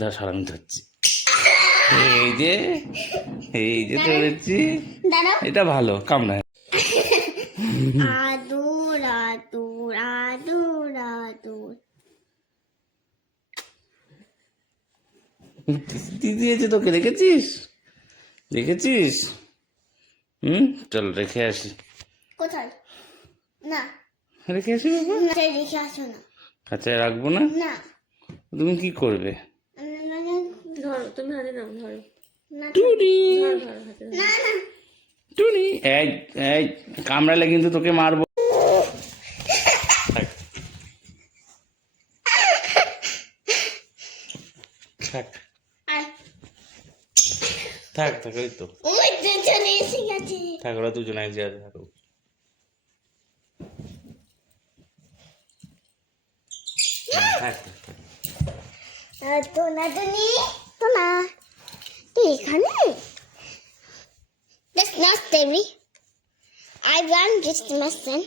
ধর সারা আমি ধরছি, এই যে ধরেছি, এটা ভালো কামড়ায়। আদুর আদুর আদুর আদুর দিয়েছে তোকে, দেখেছিস? চল রেখে আসি। কোথায়? না রেখে আসি বাবা। রেখে আসো না। কাঁচায় রাখবো না? না তুমি কি করবে? ধরো, তুমি হাতে নাও, ধরো। টুনি ধরো ধরো হাতে ধরো। না না টুনি, এই এই কামড়ালে কিন্তু তোকে মারবো। থাক আয় থাক থাক, ওই তো ওই দুজনে এসে গেছে। থাক, ওরা দুজন এক জায়গায় থাকো। থাক তোনা টুনি তোনা তুই এখানে? That's not Debbie. I want this lesson.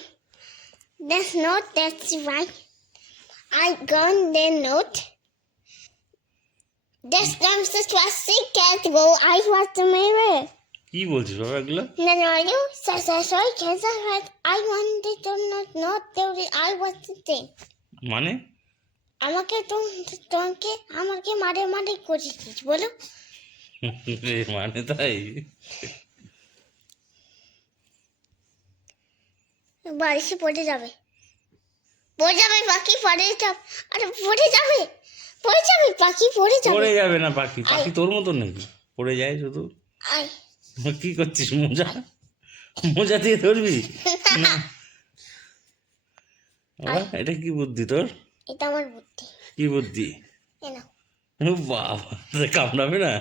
That's not, that's right. I got the note. That's not such a sick cat go. I was the mirror. কি বলছিস বাবা এগুলো? Then are you? Sorry, cancer right. I wanted to not Debbie. I was the thing. মানে আমাকে তোমাকে আমাকে মারে মারে করেছিস বলো? মানে তাই? বারিশে পড়ে যাবে পাখি পড়ে যাবে। আরে পড়ে যাবে পাখি পড়ে যাবে। পড়ে যাবে না পাখি, পাখি তোর মতন নাকি পড়ে যায় শুধু? আয় কি করছিস? মোজা দিয়ে ধরবি না বাবা? এটা কি বুদ্ধি তোর? এটা আমার বুদ্ধি। কি বুদ্ধি? এ নাও। ও বাবা, কামড়াবে না?